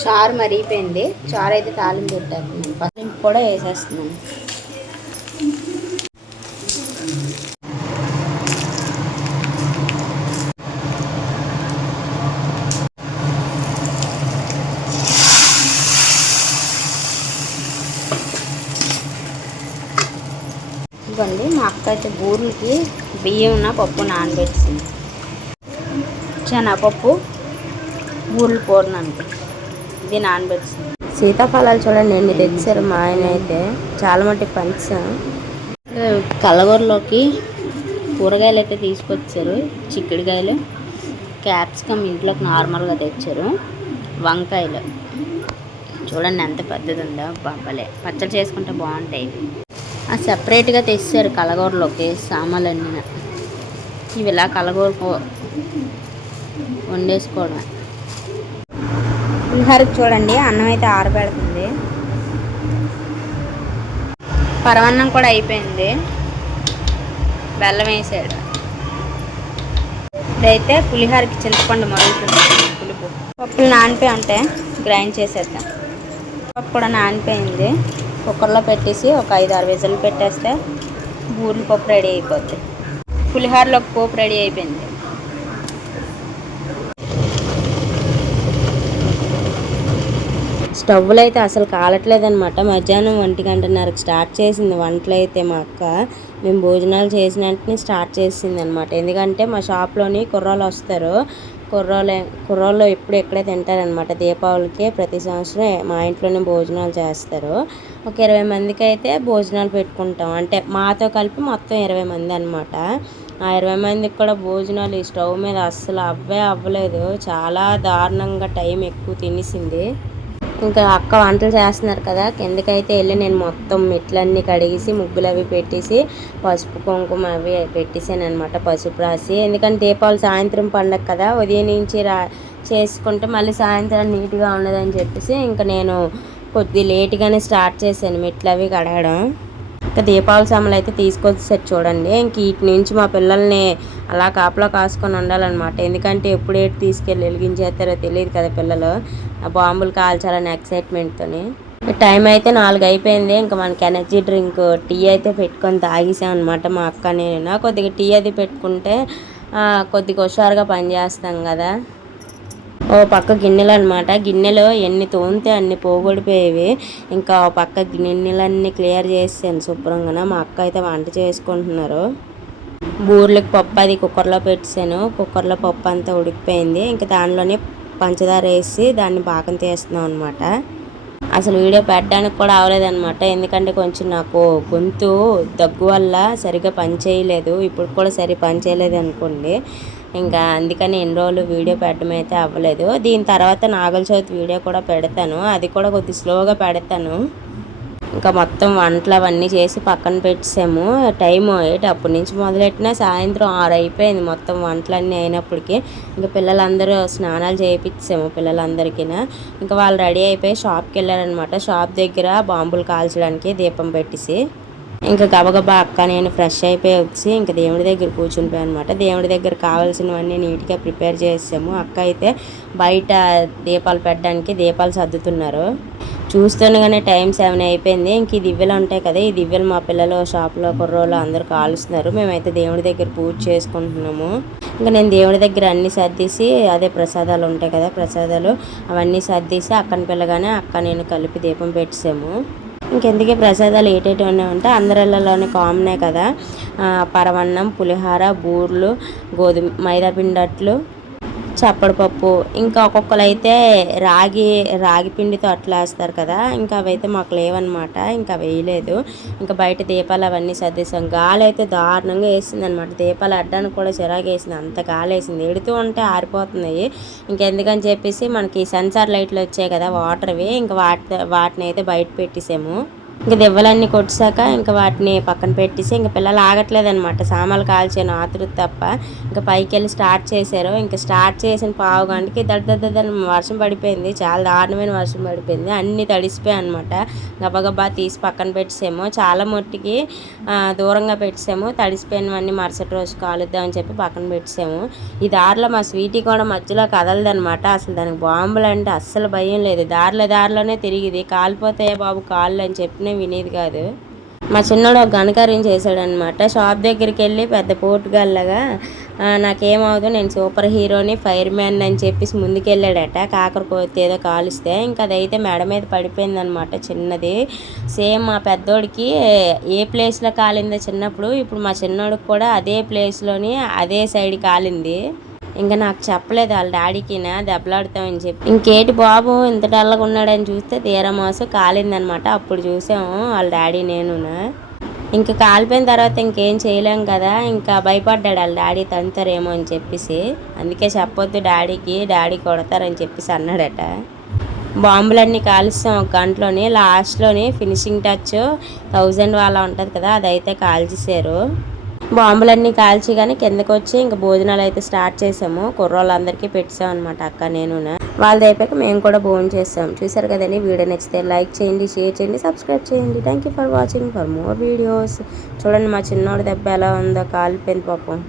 చారు మరిగిపోయింది. చారు అయితే తాలింపు పెట్టేస్తున్నాను. తాలింపు కూడా వేసేస్తున్నాను. ఇవ్వండి, మా అక్క అయితే బూరెలకి బియ్యం పప్పు నానబెట్టింది. శనగపప్పు బూరెలు పూర్ణానికి ఇది నానబెట్టింది. సీతాఫలాలు చూడండి ఎన్ని తెచ్చారు మా ఆయన అయితే. చాలా మట్టుకు పంచాం. కలగూరలోకి కూరగాయలు అయితే తీసుకొచ్చారు. చిక్కుడుకాయలు, క్యాప్సికమ్ ఇంట్లోకి నార్మల్గా తెచ్చారు. వంకాయలు చూడండి ఎంత పెద్దది ఉందో. బాబాలే పచ్చడి చేసుకుంటే బాగుంటాయి. సపరేట్గా తెచ్చారు కలగూరలోకి సామాన్లన్నీ. ఇవి ఇలా కలగూరకు వండేసుకోవడమే. పులిహోరకి చూడండి అన్నం అయితే ఆరబెడుతుంది. పరమాన్నం కూడా అయిపోయింది. బెల్లం వేసాడు. ఇదైతే పులిహోరకి చింతపండు మరుగుతుంది. పులుపు పప్పులు నానిపోయి ఉంటాయి, గ్రైండ్ చేసేద్దాం. పప్పు కూడా నానిపోయింది. కుక్కర్లో పెట్టేసి ఒక 5-6 విజిల్ పెట్టేస్తే బూరెల పప్పు రెడీ అయిపోద్ది. పులిహోరలోకి పోపు రెడీ అయిపోయింది. స్టవ్లు అయితే అసలు కాలట్లేదనమాట. మధ్యాహ్నం 1:30కి స్టార్ట్ చేసింది వంటలు అయితే మా అక్క. మేము భోజనాలు చేసిన వెంటనే స్టార్ట్ చేసింది అనమాట. ఎందుకంటే మా షాప్లోని కుర్రాళ్ళు వస్తారు. కుర్రాళ్ళు ఎప్పుడు ఎక్కడే తింటారనమాట. దీపావళికి ప్రతి సంవత్సరం మా ఇంట్లోనే భోజనాలు చేస్తారు. ఒక 20 మందికి అయితే భోజనాలు పెట్టుకుంటాం. అంటే మాతో కలిపి మొత్తం 20 మంది అనమాట. ఆ 20 మందికి కూడా భోజనాలు ఈ స్టవ్ మీద అస్సలు అవ్వలేదు. చాలా దారుణంగా టైం ఎక్కువ తినేసింది. ఇంకా అక్క వంటలు చేస్తున్నారు కదా, కిందకైతే వెళ్ళి నేను మొత్తం మెట్లన్నీ కడిగేసి ముగ్గులు అవి పెట్టేసి పసుపు కుంకుమ అవి పెట్టేసాను అనమాట. పసుపు రాసి, ఎందుకంటే దీపావళి సాయంత్రం పండగ కదా, ఉదయం నుంచి చేసుకుంటే మళ్ళీ సాయంత్రం నీట్గా ఉండదని చెప్పేసి ఇంకా నేను కొద్ది లేట్గానే స్టార్ట్ చేశాను మెట్లు అవి కడగడం. ఇంకా దీపావళి సామాన్లు అయితే తీసుకొచ్చేసారు చూడండి. ఇంక వీటి నుంచి మా పిల్లల్ని అలా కాపలా కాసుకొని ఉండాలన్నమాట. ఎందుకంటే ఎప్పుడు ఏటి తీసుకెళ్ళి వెలిగించేస్తారో తెలియదు కదా పిల్లలు. ఆ బాంబులు కాల్చాలని ఎక్సైట్మెంట్తోని. టైం అయితే 4 అయిపోయింది. ఇంకా మనకి ఎనర్జీ డ్రింక్ టీ అయితే పెట్టుకొని తాగేసాం అనమాట మా అక్క నేను. కొద్దిగా టీ అది పెట్టుకుంటే కొద్దిగా హుషారుగా పనిచేస్తాం కదా. ఓ పక్క గిన్నెలు అనమాట. గిన్నెలు ఎన్ని తోమితే అన్ని పోగొడిపోయేవి. ఇంకా పక్క గిన్నెలన్నీ క్లియర్ చేసాను శుభ్రంగా. మా అక్క అయితే వంట చేసుకుంటున్నారు. బూరెలకు పప్పు అది కుక్కర్లో పెట్టాను. కుక్కర్లో పప్పు అంతా ఉడికిపోయింది. ఇంకా దానిలోనే పంచదార వేసి దాన్ని పాకం తీస్తున్నాం అనమాట. అసలు వీడియో పెట్టడానికి కూడా అవ్వలేదన్నమాట. ఎందుకంటే కొంచెం నాకు గొంతు దగ్గు వల్ల సరిగ్గా పని చేయలేదు. ఇప్పుడు కూడా పని చేయలేదు అనుకోండి. ఇంకా అందుకని ఎన్ని రోజులు వీడియో పెట్టడం అయితే అవ్వలేదు. దీని తర్వాత నాగుల చవితి వీడియో కూడా పెడతాను. అది కూడా కొద్ది స్లోగా పెడతాను. ఇంకా మొత్తం వంటలు అవన్నీ చేసి పక్కన పెట్టాము. టైం అప్పటి నుంచి మొదలెట్టినా సాయంత్రం 6 అయిపోయింది మొత్తం వంటలన్నీ అయినప్పటికీ. ఇంకా పిల్లలందరూ స్నానాలు చేయించాము పిల్లలందరికీ. ఇంకా వాళ్ళు రెడీ అయిపోయి షాప్కి వెళ్ళారనమాట. షాప్ దగ్గర బాంబులు కాల్చడానికి దీపం పెట్టేసి ఇంకా గబగబా అక్క నేను ఫ్రెష్ అయిపోయి వచ్చి ఇంకా దేవుడి దగ్గర కూర్చునిపోయాను అనమాట. దేవుడి దగ్గర కావాల్సినవన్నీ నీట్గా ప్రిపేర్ చేసాము. అక్క అయితే బయట దీపాలు పెట్టడానికి దీపాలు సర్దుతున్నారు. చూస్తుండగానే టైం 7 అయిపోయింది. ఇంక ఈ దివ్యలు ఉంటాయి కదా, ఈ దివ్యలు మా పిల్లలు షాప్లో కుర్రోళ్ళు అందరూ కాలుస్తున్నారు. మేమైతే దేవుడి దగ్గర పూజ చేసుకుంటున్నాము. ఇంకా నేను దేవుడి దగ్గర అన్నీ సర్దేసి అదే ప్రసాదాలు ఉంటాయి కదా, ప్రసాదాలు అవన్నీ సర్దేసి అక్కని పిల్లగానే అక్క నేను కలిపి దీపం పెట్టాము. ఇంకెందుకే ప్రసాదాలు ఏటేటి ఉన్నాయంటే అందరిలోనే కామనే కదా. పరమాన్నం, పులిహోర, బూర్లు, గోధుమ మైదా పిండట్లు, చప్పడపప్పు, ఇంకా ఒక్కొక్కరు అయితే రాగి పిండితో అట్లా వేస్తారు కదా. ఇంకా అవైతే మాకు లేవన్నమాట. ఇంకా వేయలేదు. ఇంకా బయట దీపాలు అవన్నీ సర్దేశాం. గాలి అయితే దారుణంగా వేసింది అనమాట. దీపాలు అడ్డానికి కూడా చిరాకు వేసింది, అంత గాలి వేసింది. ఎడుతూ ఉంటే ఆరిపోతున్నాయి. ఇంకెందుకని చెప్పేసి మనకి సెన్సార్ లైట్లు వచ్చాయి కదా వాటర్వి, ఇంకా వాటిని అయితే బయట పెట్టేసాము. ఇంక దెవ్వలన్నీ కొట్టేసాక ఇంకా వాటిని పక్కన పెట్టేసి ఇంక పిల్లలు ఆగట్లేదనమాట, సామాన్లు కాల్చాను ఆతృత తప్ప. ఇంకా పైకి వెళ్ళి స్టార్ట్ చేశారు. ఇంకా స్టార్ట్ చేసిన పావు గంటకి దడ్దని వర్షం పడిపోయింది, చాలా దారుణమైన వర్షం పడిపోయింది, అన్నీ తడిసిపోయాయి అనమాట. గబగబా తీసి పక్కన పెట్టేసాము, చాలా మట్టికి దూరంగా పెట్టేసాము. తడిసిపోయినవన్నీ మరుసటి రోజు కాలుద్దామని చెప్పి పక్కన పెట్టేసాము. ఈ దారిలో మా స్వీటీ కూడా మధ్యలో కదలదనమాట. అసలు దానికి బాంబులు అంటే అస్సలు భయం లేదు, దారిలోనే తిరిగిది. కాలిపోతాయే బాబు కాళ్ళు అని చెప్పిన వినేది కాదు. మా చిన్నోడు ఒక ఘనకార్యం చేశాడనమాట. షాప్ దగ్గరికి వెళ్ళి పెద్ద పోటుగాళ్ళగా నాకేమవుదు, నేను సూపర్ హీరోని, ఫైర్ మ్యాన్ అని చెప్పేసి ముందుకెళ్ళాడట. కాకరకోతి ఏదో కాలుస్తే ఇంకా అదైతే మెడ మీద పడిపోయిందనమాట చిన్నది. సేమ్ మా పెద్దోడికి ఏ ప్లేస్లో కాలిందో చిన్నప్పుడు, ఇప్పుడు మా చిన్నోడికి కూడా అదే ప్లేస్లోని అదే సైడ్ కాలింది. ఇంకా నాకు చెప్పలేదు వాళ్ళ డాడీకి దెబ్బలాడుతామని చెప్పి. ఇంకేటి బాబు ఇంత డల్లగా ఉన్నాడని చూస్తే తీరా మోసం కాలిందనమాట. అప్పుడు చూసాము వాళ్ళ డాడీ నేనునా. ఇంకా కాలిపోయిన తర్వాత ఇంకేం చేయలేం కదా, ఇంకా భయపడ్డాడు వాళ్ళ డాడీ తంతారేమో అని చెప్పేసి. అందుకే చెప్పొద్దు డాడీకి, డాడీ కొడతారని చెప్పేసి అన్నాడట. బాంబులన్నీ కాలుస్తాం ఒక గంటలోని, లాస్ట్లోని ఫినిషింగ్ టచ్ 1000 వాళ్ళ ఉంటుంది కదా, అదైతే కాల్చేసారు. బాంబులన్నీ కాల్చి కానీ కిందకు వచ్చి ఇంకా భోజనాలు అయితే స్టార్ట్ చేసాము. కుర్రోళ్ళందరికీ పెట్టాం అనమాట, అక్క నేను. వాళ్ళది అయిపోయాక మేము కూడా భోజనం చేసాం. చూసారు కదండి, వీడియో నచ్చితే లైక్ చేయండి, షేర్ చేయండి, సబ్స్క్రైబ్ చేయండి. Thank you for watching for more videos. చూడండి మా చిన్నోడి దెబ్బ ఎలా ఉందో, కాలిపోయింది పాపం.